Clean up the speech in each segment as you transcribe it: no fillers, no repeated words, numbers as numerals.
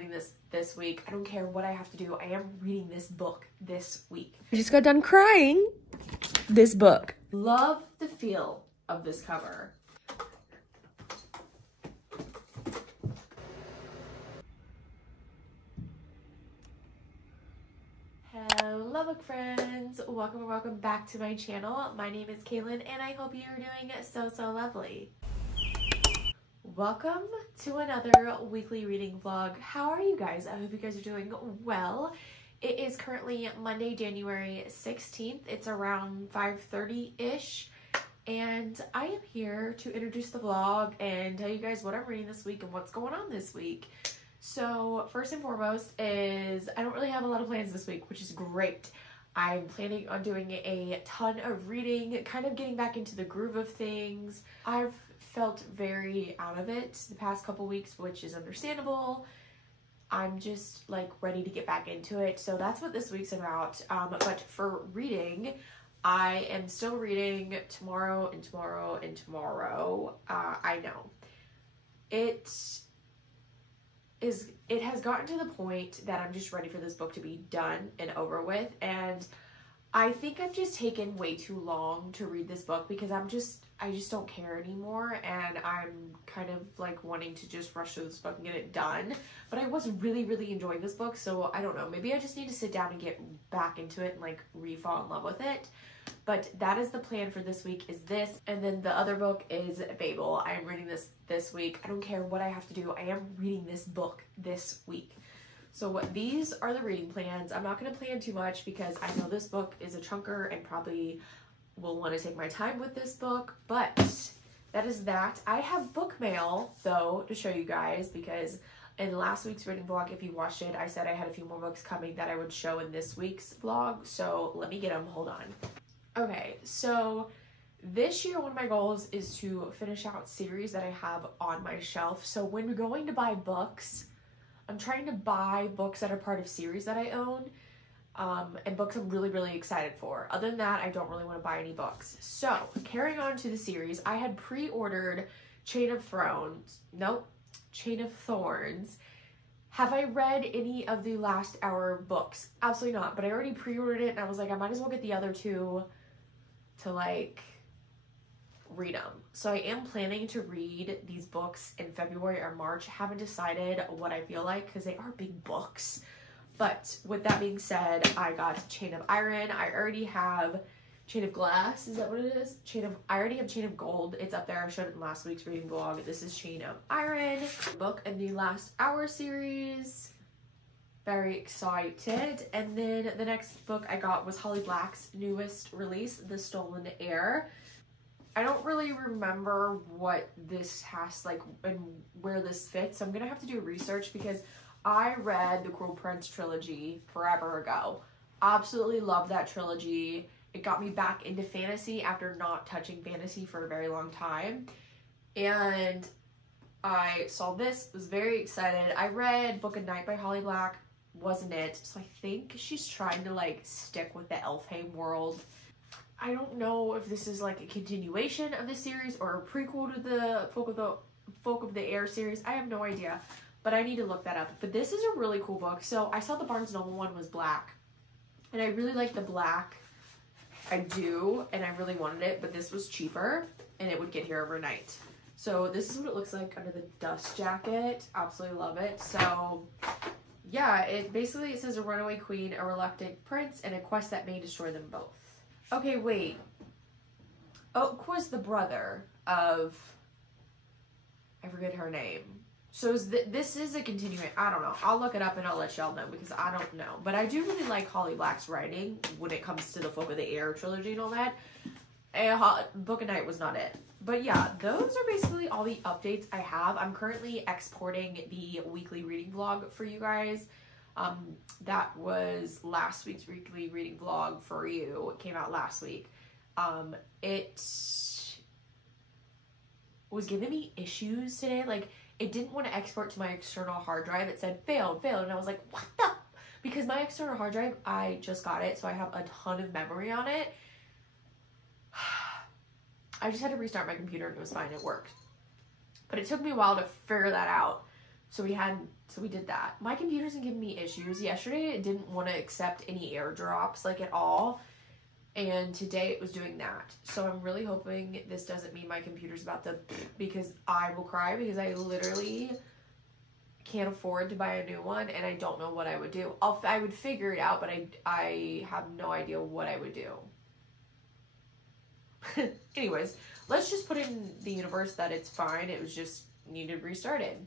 reading this week. I don't care what I have to do. I am reading this book this week. I just got done crying. This book. Love the feel of this cover. Hello book friends, welcome back to my channel. My name is Kaylin and I hope you're doing so lovely. Welcome to another weekly reading vlog. How are you guys? I hope you guys are doing well. It is currently Monday, January 16th. It's around 5:30-ish and I am here to introduce the vlog and tell you guys what I'm reading this week and what's going on this week. So first and foremost is I don't really have a lot of plans this week, which is great. I'm planning on doing a ton of reading, kind of getting back into the groove of things. I've felt very out of it the past couple weeks, which is understandable. I'm just like ready to get back into it. So that's what this week's about. But for reading, I am still reading tomorrow and tomorrow and tomorrow. I know. It has gotten to the point that I'm just ready for this book to be done and over with, and I think I've just taken way too long to read this book because I just don't care anymore, and I'm kind of like wanting to just rush through this book and get it done. But I was really enjoying this book, so I don't know, maybe I just need to sit down and get back into it and like re-fall in love with it. But that is the plan for this week, is this, and then the other book is Babel. I am reading this week. I don't care what I have to do. I am reading this book this week. So these are the reading plans. I'm not going to plan too much because I know this book is a chunker and probably will want to take my time with this book, but that is that. I have book mail though to show you guys because in last week's reading vlog, if you watched it, I said I had a few more books coming that I would show in this week's vlog. So let me get them. Hold on. Okay, so this year one of my goals is to finish out series that I have on my shelf. So when going to buy books, I'm trying to buy books that are part of series that I own, and books I'm really excited for. Other than that, I don't really want to buy any books. So carrying on to the series, I had pre-ordered Chain of Thorns. Have I read any of the Last Hour books? Absolutely not, but I already pre-ordered it and I was like, I might as well get the other two to like read them. So I am planning to read these books in February or March. Haven't decided what I feel like because they are big books. But with that being said, I got Chain of Iron. I already have Chain of Glass. Is that what it is? I already have Chain of Gold. It's up there. I showed it in last week's reading vlog. This is Chain of Iron. Book in the Last Hour series. Very excited. And then the next book I got was Holly Black's newest release, The Stolen Heir. I don't really remember what this has like and where this fits, so I'm gonna have to do research because I read the Cruel Prince trilogy forever ago. Absolutely love that trilogy. It got me back into fantasy after not touching fantasy for a very long time. And I saw this, was very excited. I read Book of Night by Holly Black, wasn't it? So I think she's trying to like stick with the Elfhame world. I don't know if this is like a continuation of the series or a prequel to the Folk of the Air series. I have no idea, but I need to look that up. But this is a really cool book. So I saw the Barnes & Noble one was black, and I really like the black. I do, and I really wanted it, but this was cheaper, and it would get here overnight. So this is what it looks like under the dust jacket. Absolutely love it. So yeah, it says a runaway queen, a reluctant prince, and a quest that may destroy them both. Okay, wait. Oh, of course, the brother of, I forget her name. So this is a continuing, I don't know. I'll look it up and I'll let y'all know because I don't know. But I do really like Holly Black's writing when it comes to the Folk of the Air trilogy and all that. And Book of Night was not it. But yeah, those are basically all the updates I have. I'm currently exporting the weekly reading vlog for you guys. That was last week's weekly reading vlog for you. It came out last week. It was giving me issues today. Like, it didn't want to export to my external hard drive. It said failed. And I was like, what the? Because my external hard drive, I just got it, so I have a ton of memory on it. I just had to restart my computer and it was fine. It worked. But it took me a while to figure that out. So we had So we did that. My computer's been giving me issues. Yesterday it didn't want to accept any airdrops like at all. And today it was doing that. So I'm really hoping this doesn't mean my computer's about to, because I will cry, because I literally can't afford to buy a new one and I don't know what I would do. I would figure it out, but I have no idea what I would do. Anyways, let's just put in the universe that it's fine. It was just needed restarted.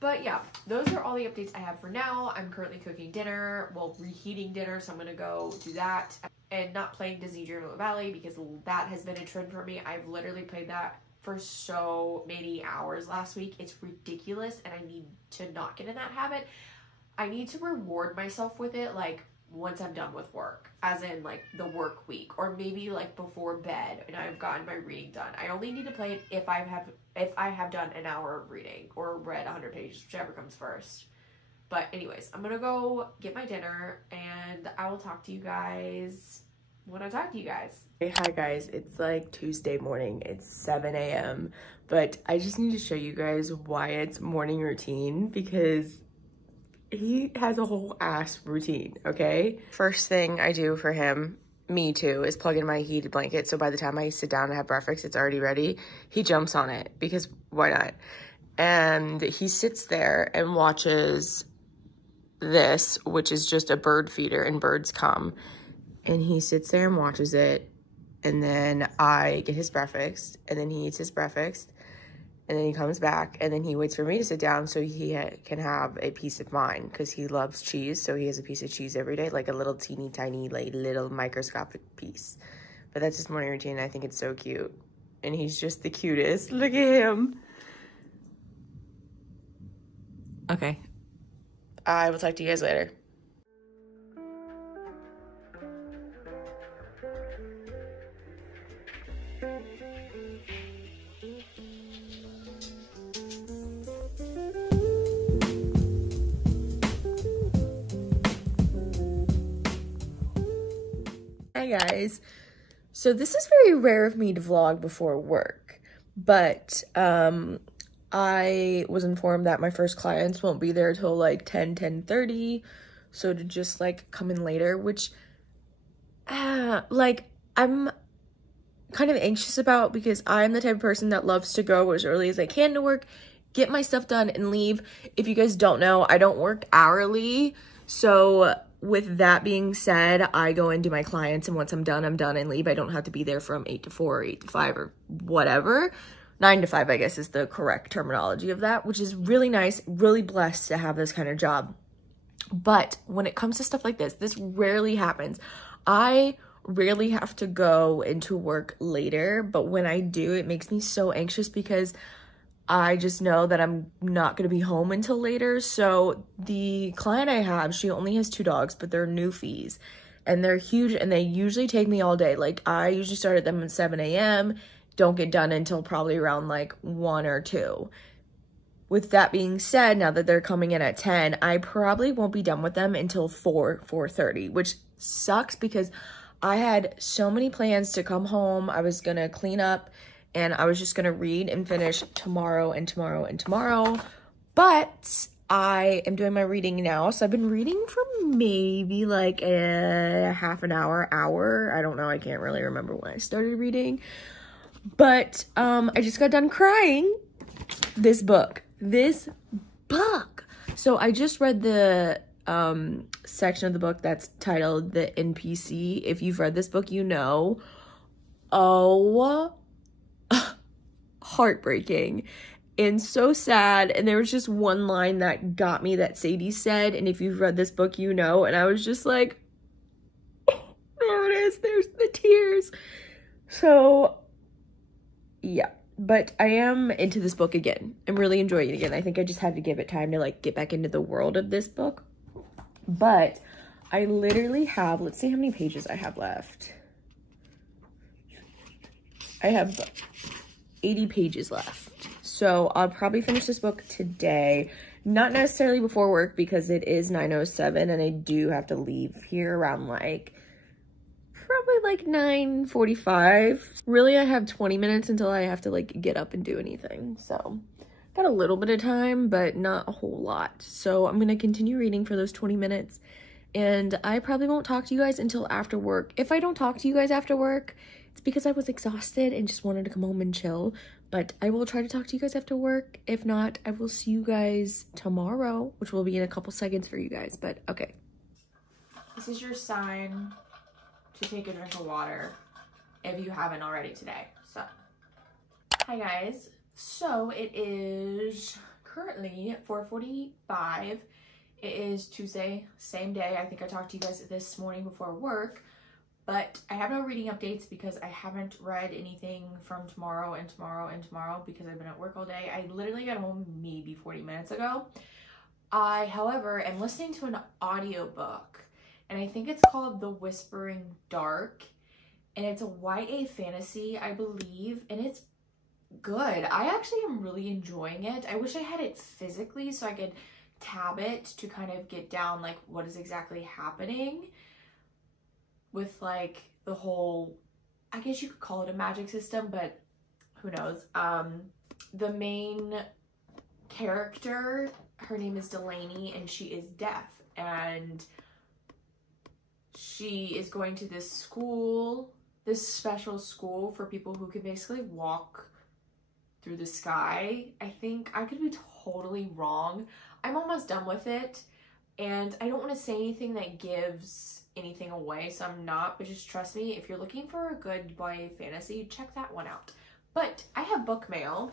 But yeah, those are all the updates I have for now. I'm currently cooking dinner, well, reheating dinner, so I'm going to go do that. And not playing Disney Dreamlight Valley, because that has been a trend for me. I've literally played that for so many hours last week. It's ridiculous, and I need to not get in that habit. I need to reward myself with it, like, once I'm done with work, as in, like, the work week, or maybe, like, before bed, and I've gotten my reading done. I only need to play it if I have done an hour of reading, or read 100 pages, whichever comes first. But anyways, I'm gonna go get my dinner, and I will talk to you guys when I talk to you guys. Hey, hi guys, it's like Tuesday morning, it's 7 a.m. But I just need to show you guys Wyatt's morning routine, because he has a whole ass routine, okay? First thing I do for him, me too, is plug in my heated blanket, so by the time I sit down and have breakfast, it's already ready. He jumps on it, because why not? And he sits there and watches this, which is just a bird feeder, and birds come. And he sits there and watches it, and then I get his breakfast, and then he eats his breakfast, and then he comes back, and then he waits for me to sit down so he can have a piece of mine, because he loves cheese, so he has a piece of cheese every day, like a little teeny tiny, like little microscopic piece. But that's his morning routine, and I think it's so cute. And he's just the cutest. Look at him. Okay. I will talk to you guys later. Hi guys. So this is very rare of me to vlog before work, but I was informed that my first clients won't be there till like 10:30, so to just like come in later, which like I'm kind of anxious about, because I'm the type of person that loves to go as early as I can to work, get my stuff done, and leave. If you guys don't know, I don't work hourly, so with that being said, I go and do my clients, and once I'm done and leave. I don't have to be there from 8 to 4 or 8 to 5 or whatever. 9 to 5, I guess, is the correct terminology of that, which is really nice, really blessed to have this kind of job. But when it comes to stuff like this rarely happens. I rarely have to go into work later, but when I do, it makes me so anxious, because I just know that I'm not going to be home until later. So the client I have, she only has 2 dogs, but they're Newfies, and they're huge, and they usually take me all day. Like, I usually start at them at 7 a.m., don't get done until probably around like 1 or 2. With that being said, now that they're coming in at 10, I probably won't be done with them until 4:30, which sucks, because I had so many plans to come home. I was gonna clean up, and I was just gonna read and finish tomorrow and tomorrow and tomorrow. But I am doing my reading now, so I've been reading for maybe like a half an hour. I don't know, I can't really remember when I started reading. But I just got done crying. This book. So I just read the section of the book that's titled The NPC. If you've read this book, you know. Oh, heartbreaking and so sad. And there was just one line that got me that Sadie said, and if you've read this book, you know. And I was just like, oh, there it is. There's the tears. So yeah, but I am into this book again. I'm really enjoying it again. I think I just had to give it time to like get back into the world of this book. But I literally have, let's see how many pages I have left. I have 80 pages left. So I'll probably finish this book today. Not necessarily before work, because it is 9:07 and I do have to leave here around like probably like 9:45. Really, I have 20 minutes until I have to like get up and do anything. So got a little bit of time, but not a whole lot. So I'm gonna continue reading for those 20 minutes. And I probably won't talk to you guys until after work. If I don't talk to you guys after work, it's because I was exhausted and just wanted to come home and chill. But I will try to talk to you guys after work. If not, I will see you guys tomorrow, which will be in a couple seconds for you guys. But okay. This is your sign to take a drink of water if you haven't already today. So, hi guys. So it is currently 4:45. It is Tuesday, same day. I think I talked to you guys this morning before work, but I have no reading updates because I haven't read anything from tomorrow and tomorrow and tomorrow because I've been at work all day. I literally got home maybe 40 minutes ago. I, however, am listening to an audiobook, and I think it's called The Whispering Dark, and it's a YA fantasy, I believe, and it's good. I actually am really enjoying it. I wish I had it physically so I could tab it to kind of get down like what is exactly happening with like the whole, I guess you could call it a magic system, but who knows. The main character, her name is Delaney, and she is deaf, and she is going to this school, this special school for people who can basically walk through the sky. I think I could be totally wrong. I'm almost done with it, and I don't want to say anything that gives anything away, so I'm not, but just trust me, if you're looking for a good YA fantasy, check that one out. But I have book mail,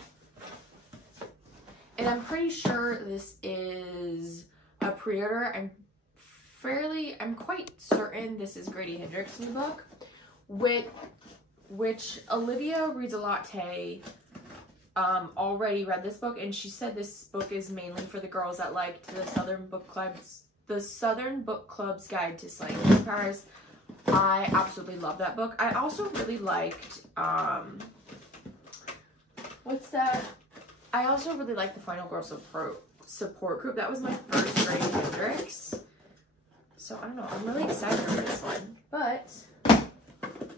and I'm pretty sure this is a pre-order. I'm quite certain this is Grady Hendrix' new book, which Olivia Reads-a-Latte already read this book, and she said this book is mainly for the girls that liked the Southern Book Club's Guide to Slaying Vampires. I absolutely love that book. I also really liked what's that? I also really liked the Final Girl Support Group. That was my first Grady Hendrix. So I don't know. I'm really excited for this one. But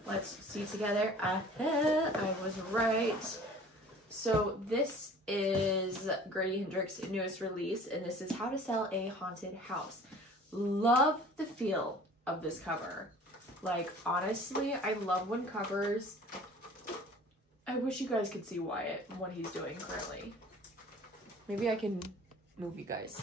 let's see together. I was right. So this is Grady Hendrix' newest release, and this is How to Sell a Haunted House. Love the feel of this cover. Like, honestly, I love when covers... I wish you guys could see Wyatt and what he's doing currently. Maybe I can move you guys.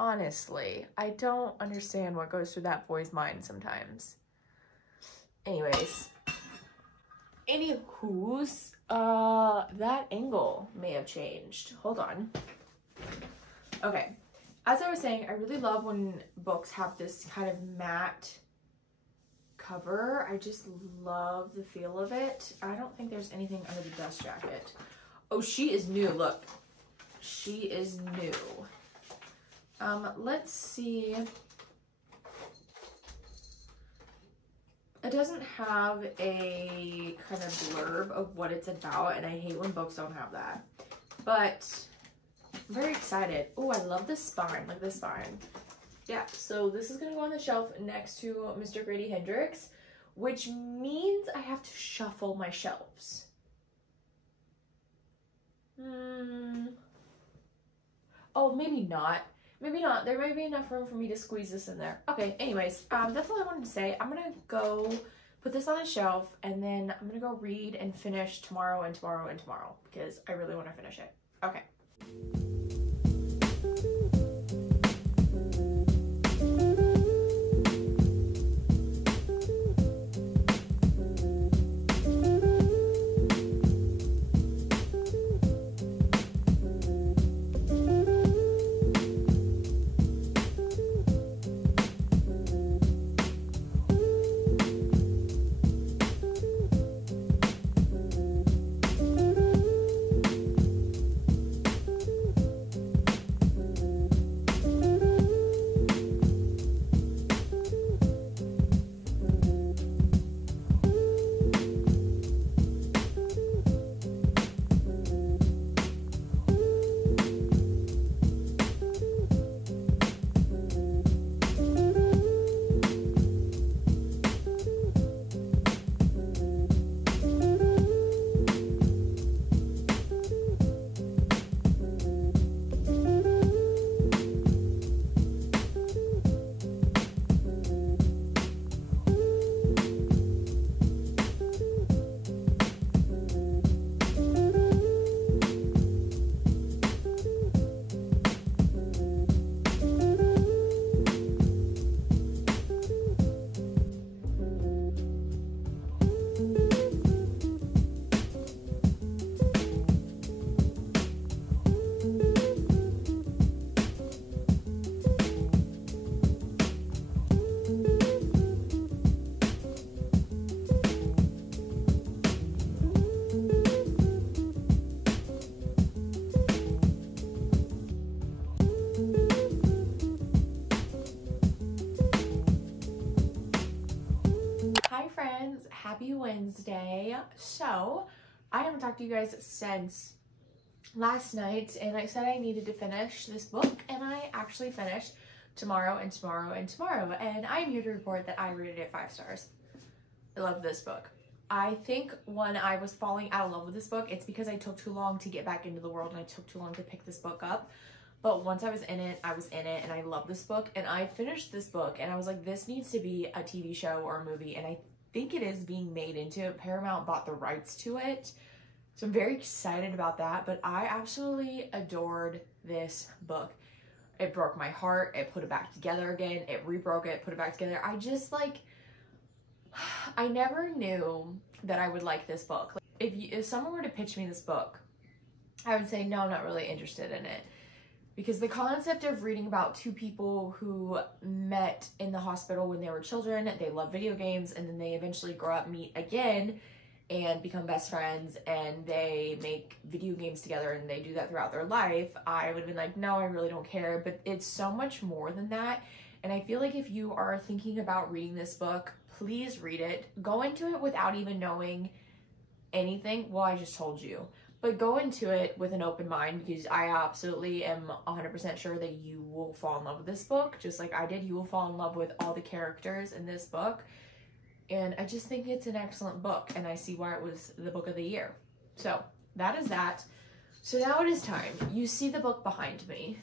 Honestly, I don't understand what goes through that boy's mind sometimes. Anyways. Anywho's, that angle may have changed. Hold on. Okay. As I was saying, I really love when books have this kind of matte cover. I just love the feel of it. I don't think there's anything under the dust jacket. Oh, she is new. Look. She is new. Let's see. It doesn't have a kind of blurb of what it's about, and I hate when books don't have that. But I'm very excited. Oh, I love this spine. Look at this spine. Yeah, so this is going to go on the shelf next to Mr. Grady Hendrix, which means I have to shuffle my shelves. Oh, maybe not. Maybe not. There might be enough room for me to squeeze this in there. Okay, anyways, that's all I wanted to say. I'm going to go put this on a shelf, and then I'm going to go read and finish tomorrow and tomorrow and tomorrow because I really want to finish it. Okay. happy Wednesday. So, I haven't talked to you guys since last night, and I said I needed to finish this book, and I actually finished tomorrow and tomorrow and tomorrow, and I'm here to report that I rated it 5 stars. I love this book. I think when I was falling out of love with this book, it's because I took too long to get back into the world and I took too long to pick this book up. But once I was in it, and I love this book, and I finished this book, and I was like, this needs to be a TV show or a movie, and I think it is being made into it. Paramount bought the rights to it, so I'm very excited about that, but I absolutely adored this book. It broke my heart, it put it back together again, it rebroke it, put it back together. I just, like, I never knew that I would like this book. Like, if someone were to pitch me this book, I would say, no, I'm not really interested in it. Because the concept of reading about 2 people who met in the hospital when they were children, they love video games, and then they eventually grow up, meet again, and become best friends, and they make video games together, and they do that throughout their life, I would have been like, no, I really don't care. But it's so much more than that, and I feel like if you are thinking about reading this book, please read it. Go into it without even knowing anything. Well, I just told you. But go into it with an open mind, because I absolutely am 100% sure that you will fall in love with this book. Just like I did, you will fall in love with all the characters in this book. And I just think it's an excellent book, and I see why it was the book of the year. So that is that. So now it is time. You see the book behind me.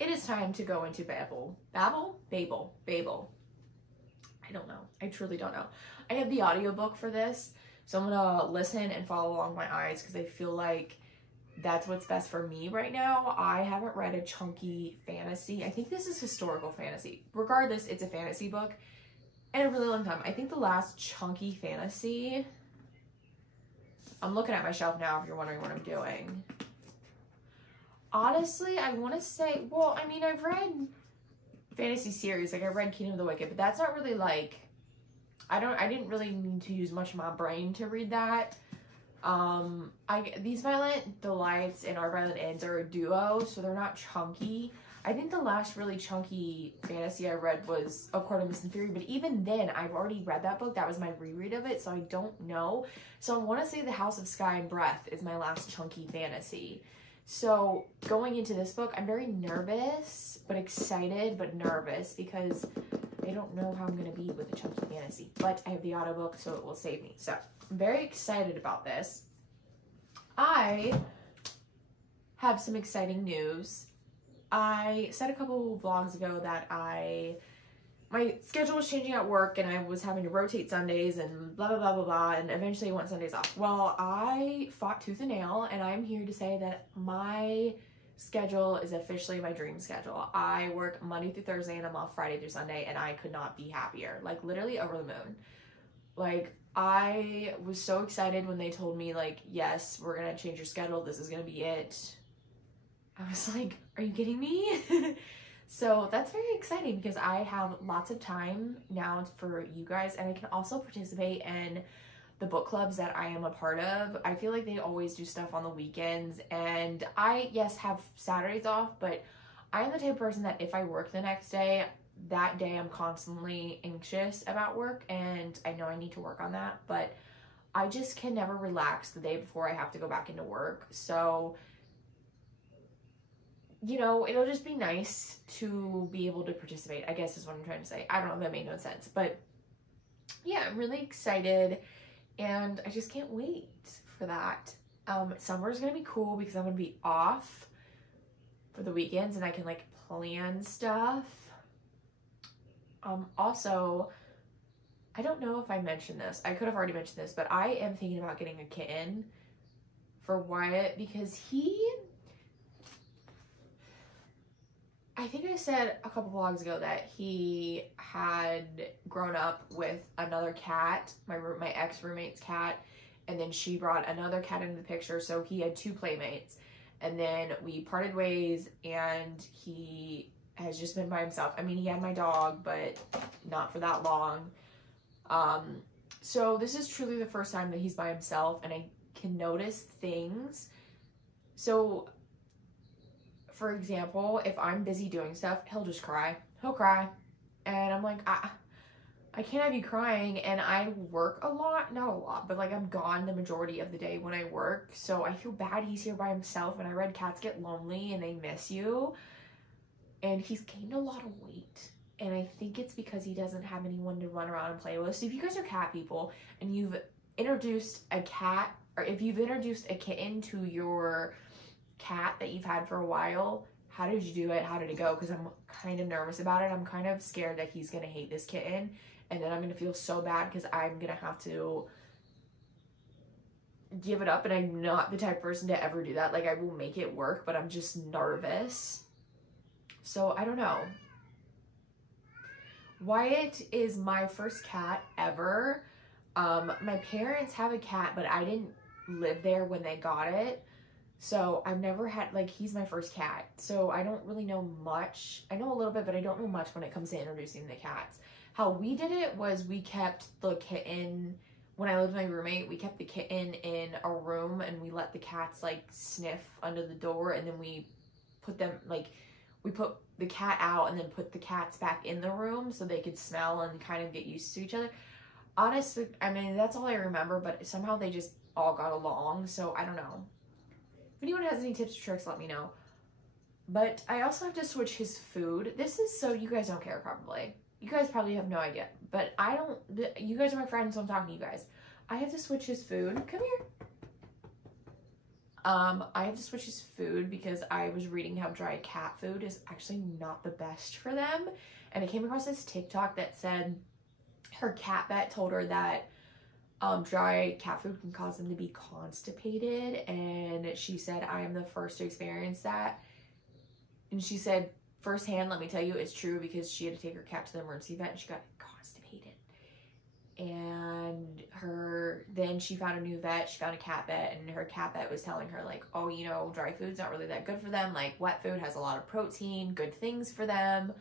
It is time to go into Babel. Babel. I don't know. I truly don't know. I have the audiobook for this. So I'm gonna listen and follow along my eyes, because I feel like that's what's best for me right now. I haven't read a chunky fantasy. I think this is historical fantasy. Regardless, it's a fantasy book in a really long time. I think the last chunky fantasy, I'm looking at my shelf now if you're wondering what I'm doing. Honestly, I want to say, well, I mean, I've read fantasy series. Like, I read Kingdom of the Wicked, but that's not really like, I didn't really need to use much of my brain to read that. These Violent Delights and Our Violent Ends are a duo, so they're not chunky. I think the last really chunky fantasy I read was A Court of Mist and Fury, but even then, I've already read that book. That was my reread of it, so I don't know. So I want to say The House of Sky and Breath is my last chunky fantasy. So going into this book, I'm very nervous, but excited, but nervous, because I don't know how I'm going to be with a chunky fantasy, but I have the audiobook, so it will save me. So I'm very excited about this. I have some exciting news. I said a couple vlogs ago that my schedule was changing at work, and I was having to rotate Sundays and blah, blah, blah, blah, blah, and eventually I want Sundays off. Well, I fought tooth and nail, and I'm here to say that my schedule is officially my dream schedule. I work Monday through Thursday, and I'm off Friday through Sunday, and I could not be happier. Like, literally over the moon. Like, I was so excited when they told me, like, yes, we're gonna change your schedule, this is gonna be it. I was like, are you kidding me? So that's very exciting, because I have lots of time now for you guys, and I can also participate in the book clubs that I am a part of. I feel like they always do stuff on the weekends, and I, yes, have Saturdays off, but I am the type of person that if I work the next day, that day I'm constantly anxious about work, and I know I need to work on that, but I just can never relax the day before I have to go back into work. So, you know, it'll just be nice to be able to participate, I guess is what I'm trying to say. I don't know if that made no sense, but yeah, I'm really excited, and I just can't wait for that. Summer's gonna be cool because I'm gonna be off for the weekends, and I can, like, plan stuff. Also, I don't know if I mentioned this. I could have already mentioned this, but I am thinking about getting a kitten for Wyatt, because I think I said a couple vlogs ago that he had grown up with another cat, my ex-roommate's cat, and then she brought another cat into the picture, so he had 2 playmates, and then we parted ways, and he has just been by himself. I mean, he had my dog, but not for that long. So this is truly the first time that he's by himself, and I can notice things. So, for example, if I'm busy doing stuff, he'll just cry. He'll cry. And I'm like, I can't have you crying, and I work a lot, not a lot, but like I'm gone the majority of the day when I work, so I feel bad he's here by himself, and I read cats get lonely and they miss you, and he's gained a lot of weight, and I think it's because he doesn't have anyone to run around and play with. So if you guys are cat people and you've introduced a cat, or if you've introduced a kitten to your cat that you've had for a while, how did you do it? How did it go? Because I'm kind of nervous about it. I'm kind of scared that he's gonna hate this kitten, and then I'm gonna feel so bad because I'm gonna have to give it up, and I'm not the type of person to ever do that. Like, I will make it work, but I'm just nervous. So I don't know. Wyatt is my first cat ever. My parents have a cat, but I didn't live there when they got it. So I've never had, like, he's my first cat. So I don't really know much. I know a little bit, but I don't know much when it comes to introducing the cats. How we did it was we kept the kitten, when I lived with my roommate, we kept the kitten in a room and we let the cats like sniff under the door, and then we put them, like, we put the cat out and then put the cats back in the room so they could smell and kind of get used to each other. Honestly, I mean, that's all I remember, but somehow they just all got along, so I don't know. If anyone has any tips or tricks, let me know. But I also have to switch his food. This is so you guys don't care, probably. You guys probably have no idea, but I don't, you guys are my friends, so I'm talking to you guys. I have to switch his food. Come here. I have to switch his food because I was reading how dry cat food is actually not the best for them. And I came across this TikTok that said her cat vet told her that dry cat food can cause them to be constipated. And she said, I am the first to experience that. And she said, firsthand, let me tell you, it's true, because she had to take her cat to the emergency vet and she got constipated. And then she found a new vet, she found a cat vet, and her cat vet was telling her, like, oh, you know, dry food's not really that good for them. Like, wet food has a lot of protein, good things for them.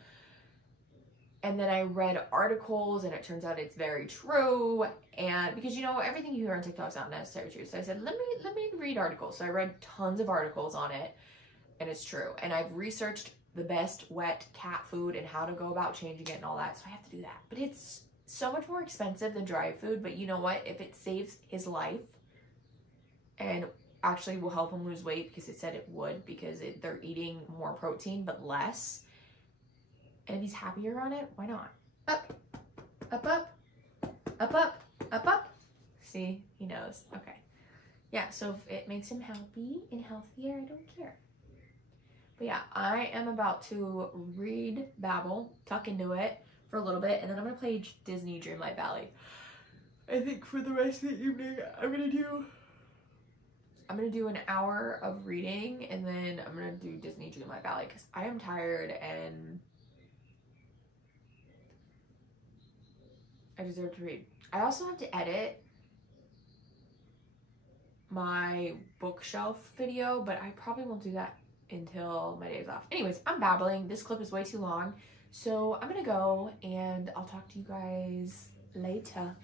And then I read articles, and it turns out it's very true. And because, you know, everything you hear on TikTok is not necessarily true. So I said, let me read articles. So I read tons of articles on it, and it's true. And I've researched the best wet cat food and how to go about changing it and all that. So I have to do that. But it's so much more expensive than dry food. But you know what? If it saves his life and actually will help him lose weight, because it said it would, because they're eating more protein but less. And if he's happier on it, why not? Up, up, up, up, up, up, up. See, he knows. Okay. Yeah, so if it makes him happy and healthier, I don't care. But yeah, I am about to read Babel, tuck into it for a little bit, and then I'm going to play Disney Dreamlight Valley. I think for the rest of the evening, I'm going to do an hour of reading, and then I'm going to do Disney Dreamlight Valley, because I am tired and I deserve to read. I also have to edit my bookshelf video, but I probably won't do that until my day is off. Anyways, I'm babbling. This clip is way too long, so I'm gonna go and I'll talk to you guys later.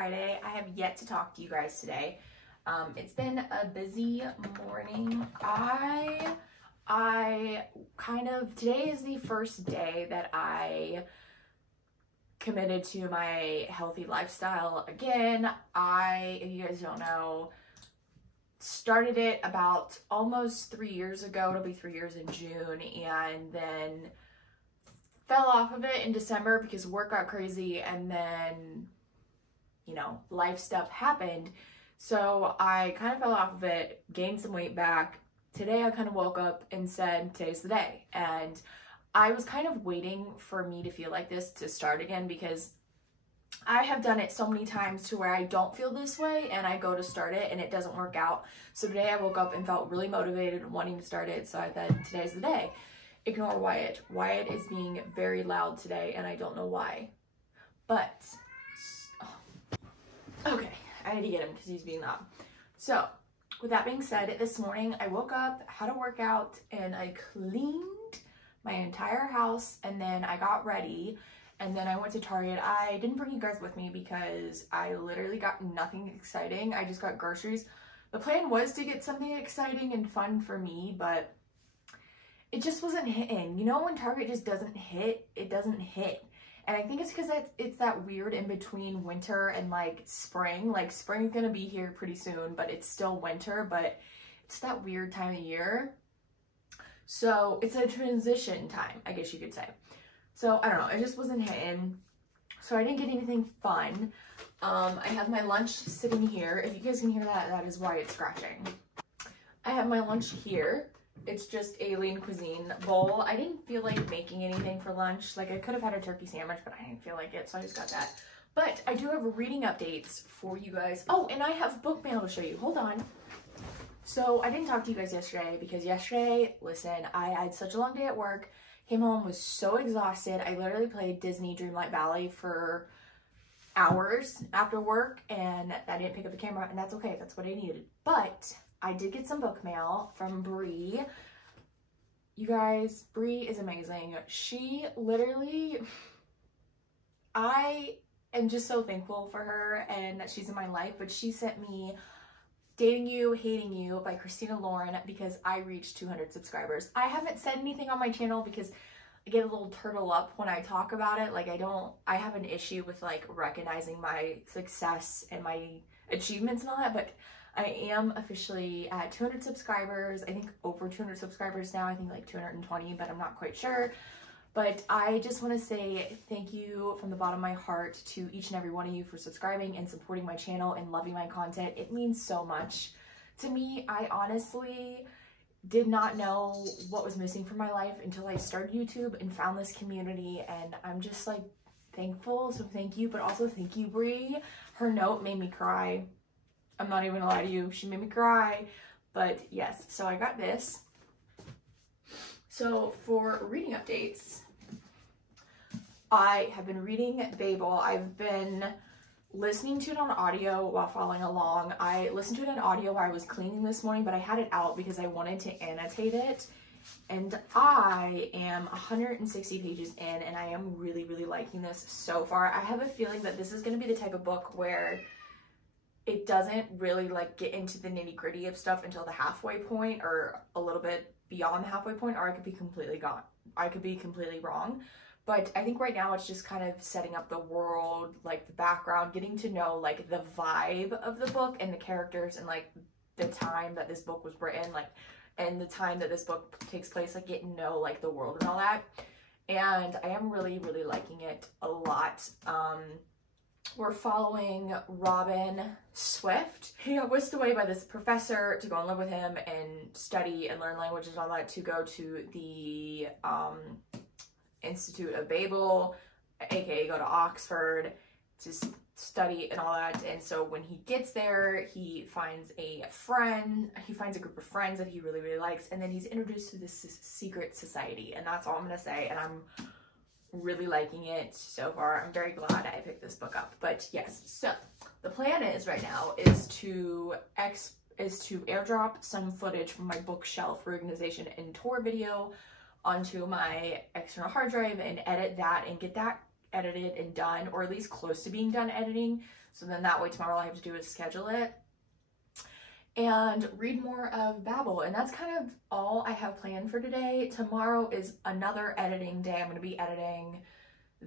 Friday. I have yet to talk to you guys today. It's been a busy morning. Today is the first day that I committed to my healthy lifestyle again. If you guys don't know, started it about almost 3 years ago. It'll be 3 years in June, and then fell off of it in December because work got crazy, and then, you know, life stuff happened. So I kind of fell off of it, gained some weight back. Today I kind of woke up and said, today's the day. And I was kind of waiting for me to feel like this to start again, because I have done it so many times to where I don't feel this way and I go to start it and it doesn't work out. So today I woke up and felt really motivated and wanting to start it. So I said, today's the day. Ignore Wyatt. Wyatt is being very loud today and I don't know why. But, okay, I had to get him because he's being loud. So, with that being said, this morning I woke up, had a workout, and I cleaned my entire house, and then I got ready, and then I went to Target. I didn't bring you guys with me because I literally got nothing exciting. I just got groceries. The plan was to get something exciting and fun for me, but it just wasn't hitting. You know when Target just doesn't hit? It doesn't hit. And I think it's because it's that weird in between winter and like spring. Like spring's gonna be here pretty soon, but it's still winter, but it's that weird time of year. So it's a transition time, I guess you could say. So I don't know, it just wasn't hitting. So I didn't get anything fun. I have my lunch sitting here. If you guys can hear that, that is why it's scratching. I have my lunch here. It's just alien cuisine bowl. I didn't feel like making anything for lunch. Like I could have had a turkey sandwich, but I didn't feel like it, so I just got that. But I do have reading updates for you guys. Oh, and I have book mail to show you. Hold on. So I didn't talk to you guys yesterday because yesterday, listen, I had such a long day at work. Came home, was so exhausted. I literally played Disney Dreamlight Valley for hours after work, and I didn't pick up the camera, and that's okay. That's what I needed. But I did get some book mail from Bree. You guys, Bree is amazing. She literally, I am just so thankful for her and that she's in my life, but she sent me Dating You, Hating You by Christina Lauren because I reached 200 subscribers. I haven't said anything on my channel because I get a little turtle up when I talk about it. Like I have an issue with like recognizing my success and my achievements and all that, but I am officially at 200 subscribers. I think over 200 subscribers now. I think like 220, but I'm not quite sure. But I just want to say thank you from the bottom of my heart to each and every one of you for subscribing and supporting my channel and loving my content. It means so much to me. I honestly did not know what was missing from my life until I started YouTube and found this community, and I'm just like thankful. So thank you, but also thank you, Bree. Her note made me cry. I'm not even gonna lie to you, she made me cry. But yes, so I got this. So for reading updates, I have been reading Babel. I've been listening to it on audio while following along. I listened to it in audio while I was cleaning this morning, but I had it out because I wanted to annotate it. And I am 160 pages in, and I am really, really liking this so far. I have a feeling that this is gonna be the type of book where it doesn't really like get into the nitty gritty of stuff until the halfway point or a little bit beyond the halfway point, or I could be completely gone. I could be completely wrong. But I think right now it's just kind of setting up the world, like the background, getting to know like the vibe of the book and the characters and like the time that this book was written, like, and the time that this book takes place, like getting to know like the world and all that. And I am really, really liking it a lot. We're following Robin Swift. He got whisked away by this professor to go and live with him and study and learn languages and all that, to go to the Institute of Babel, aka go to Oxford to study and all that. And so when he gets there, he finds a group of friends that he really, really likes, and then he's introduced to this secret society, and that's all I'm gonna say. And I'm really liking it so far. I'm very glad I picked this book up. But yes, so the plan is right now is to airdrop some footage from my bookshelf reorganization and tour video onto my external hard drive and edit that and get that edited and done, or at least close to being done editing. So then that way tomorrow all I have to do is schedule it and read more of Babel. And that's kind of all I have planned for today. Tomorrow is another editing day. I'm going to be editing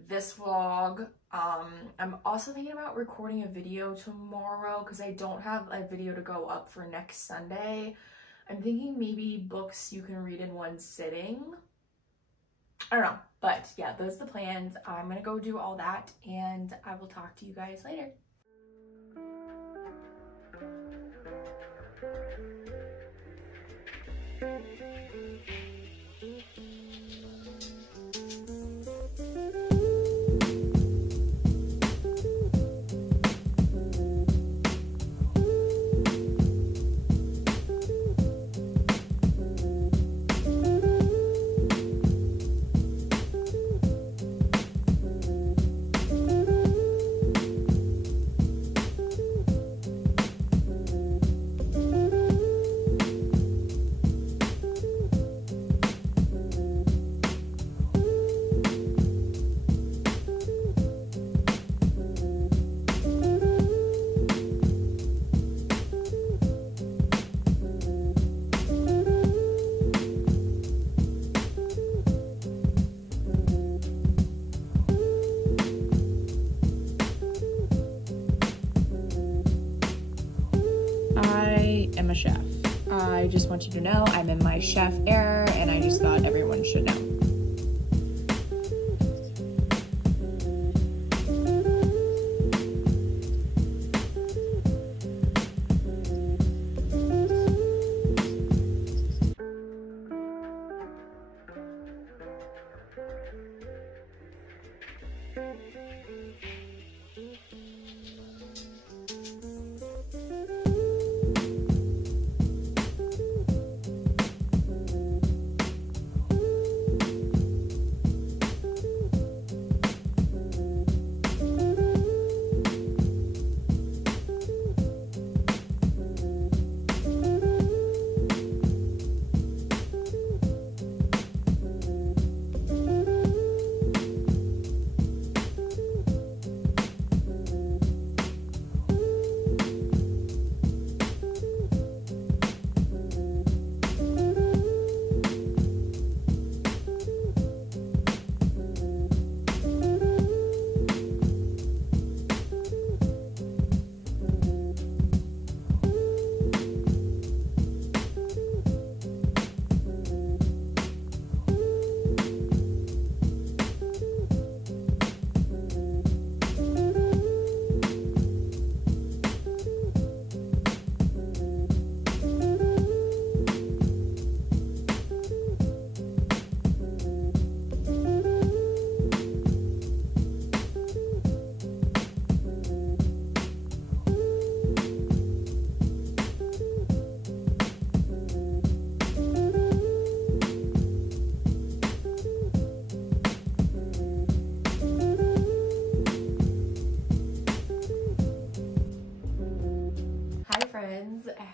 this vlog. I'm also thinking about recording a video tomorrow because I don't have a video to go up for next Sunday. I'm thinking maybe books you can read in one sitting. I don't know, but yeah, those are the plans. I'm gonna go do all that and I will talk to you guys later. Am a chef. I just want you to know I'm in my chef era, and I just thought everyone should know.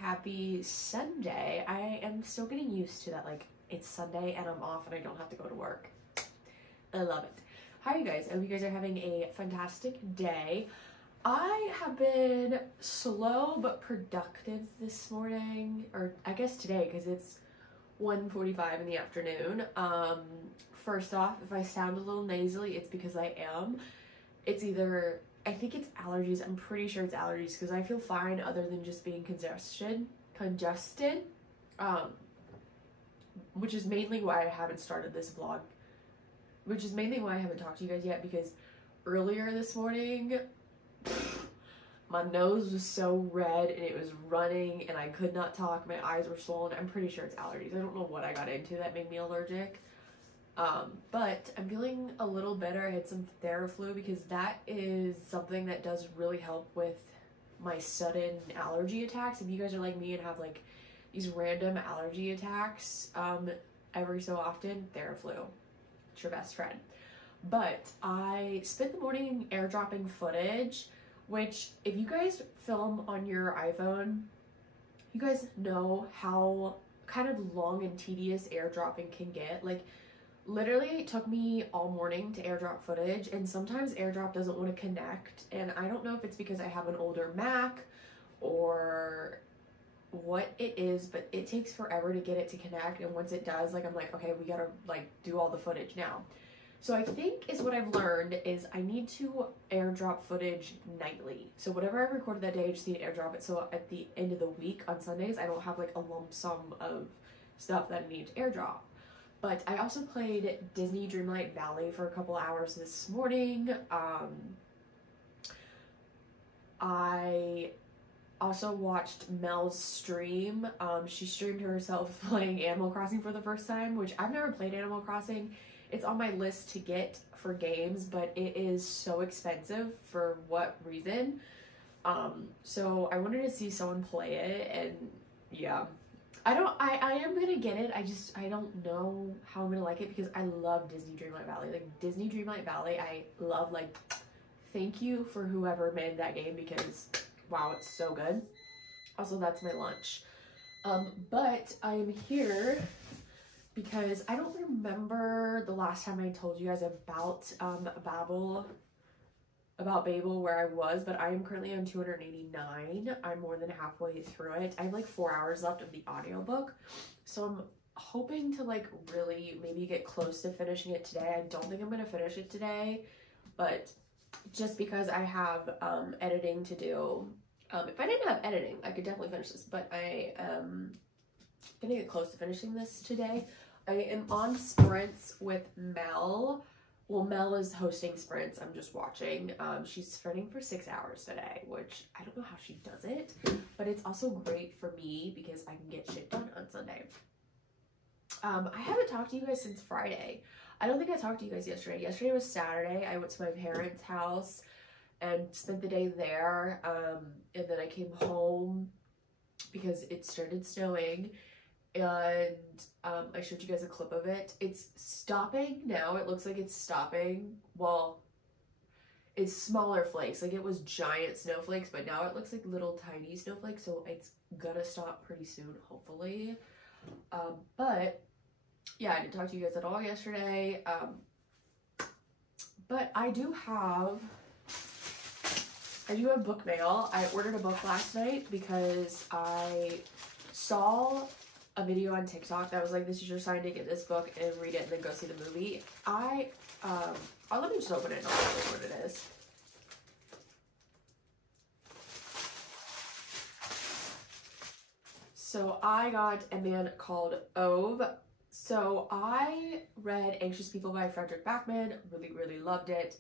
Happy Sunday. I am still getting used to that, like, it's Sunday and I'm off and I don't have to go to work. I love it. Hi you guys, I hope you guys are having a fantastic day. I have been slow but productive this morning, or I guess today, because it's 1:45 in the afternoon. First off, if I sound a little nasally, it's because I am. It's either, I think it's allergies. I'm pretty sure it's allergies because I feel fine other than just being congested, which is mainly why I haven't started this vlog, which is mainly why I haven't talked to you guys yet, because earlier this morning, my nose was so red and it was running and I could not talk. My eyes were swollen. I'm pretty sure it's allergies. I don't know what I got into that made me allergic. But I'm feeling a little better. I had some Theraflu because that is something that does really help with my sudden allergy attacks. If you guys are like me and have like these random allergy attacks every so often, Theraflu, it's your best friend. But I spent the morning airdropping footage, which if you guys film on your iPhone, you guys know how kind of long and tedious airdropping can get. Like literally it took me all morning to airdrop footage, and sometimes airdrop doesn't want to connect, and I don't know if it's because I have an older Mac or what it is, but it takes forever to get it to connect, and once it does, like I'm like, okay, we gotta like do all the footage now. So I think is what I've learned is I need to airdrop footage nightly. So whatever I recorded that day, I just need to airdrop it, so at the end of the week on Sundays I don't have like a lump sum of stuff that I need to airdrop. But I also played Disney Dreamlight Valley for a couple hours this morning. I also watched Mel's stream. She streamed herself playing Animal Crossing for the first time, which I've never played Animal Crossing. It's on my list to get for games, but it is so expensive for what reason. So I wanted to see someone play it, and yeah. I am gonna get it. I don't know how I'm gonna like it because I love Disney Dreamlight Valley. Like Disney Dreamlight Valley, I love, like, thank you for whoever made that game because wow, it's so good. Also, that's my lunch. But I'm here because I don't remember the last time I told you guys about Babel where I was, but I am currently on 289. I'm more than halfway through it. I have like 4 hours left of the audiobook, so I'm hoping to like really maybe get close to finishing it today. I don't think I'm gonna finish it today, but just because I have editing to do. If I didn't have editing, I could definitely finish this, but I am gonna get close to finishing this today. I am on sprints with Mel. Well, Mel is hosting sprints. I'm just watching. She's sprinting for 6 hours today, which I don't know how she does it, but it's also great for me because I can get shit done on Sunday. I haven't talked to you guys since Friday. I don't think I talked to you guys yesterday. Yesterday was Saturday. I went to my parents' house and spent the day there. And then I came home because it started snowing. And I showed you guys a clip of it. It's stopping now. It looks like it's stopping. Well, it's smaller flakes. Like it was giant snowflakes, but now it looks like little tiny snowflakes, so it's gonna stop pretty soon, hopefully. But yeah, I didn't talk to you guys at all yesterday. But I do have book mail. I ordered a book last night because I saw a video on TikTok that was like, this is your sign to get this book and read it and then go see the movie. Let me just open it and I'll tell you what it is. So I got A Man Called Ove. So I read Anxious People by Frederick Backman, really loved it.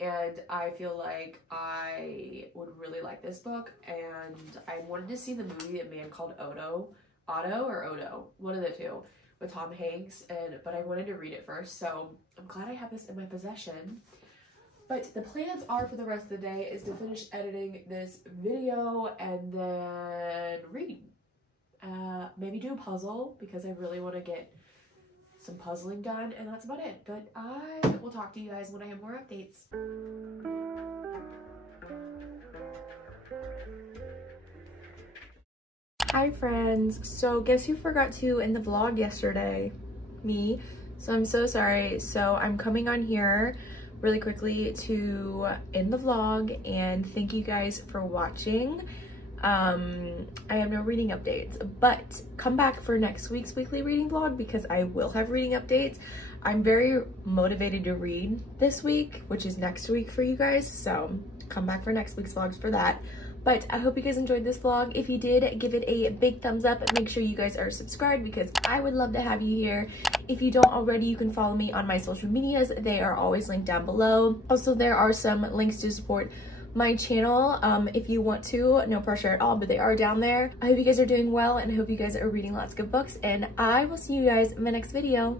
And I feel like I would really like this book, and I wanted to see the movie A Man Called Odo, one of the two, with Tom Hanks, but I wanted to read it first, so I'm glad I have this in my possession. But the plans are for the rest of the day is to finish editing this video and then read. Maybe do a puzzle because I really want to get some puzzling done, and that's about it. But I will talk to you guys when I have more updates. Hi friends, so guess who forgot to end the vlog yesterday? Me. So I'm so sorry. So I'm coming on here really quickly to end the vlog and thank you guys for watching. I have no reading updates, but come back for next week's weekly reading vlog because I will have reading updates. I'm very motivated to read this week, which is next week for you guys, so come back for next week's vlogs for that. But I hope you guys enjoyed this vlog. If you did, give it a big thumbs up. Make sure you guys are subscribed because I would love to have you here. If you don't already, you can follow me on my social medias. They are always linked down below. Also, there are some links to support my channel if you want to. No pressure at all, but they are down there. I hope you guys are doing well and I hope you guys are reading lots of good books, and I will see you guys in my next video.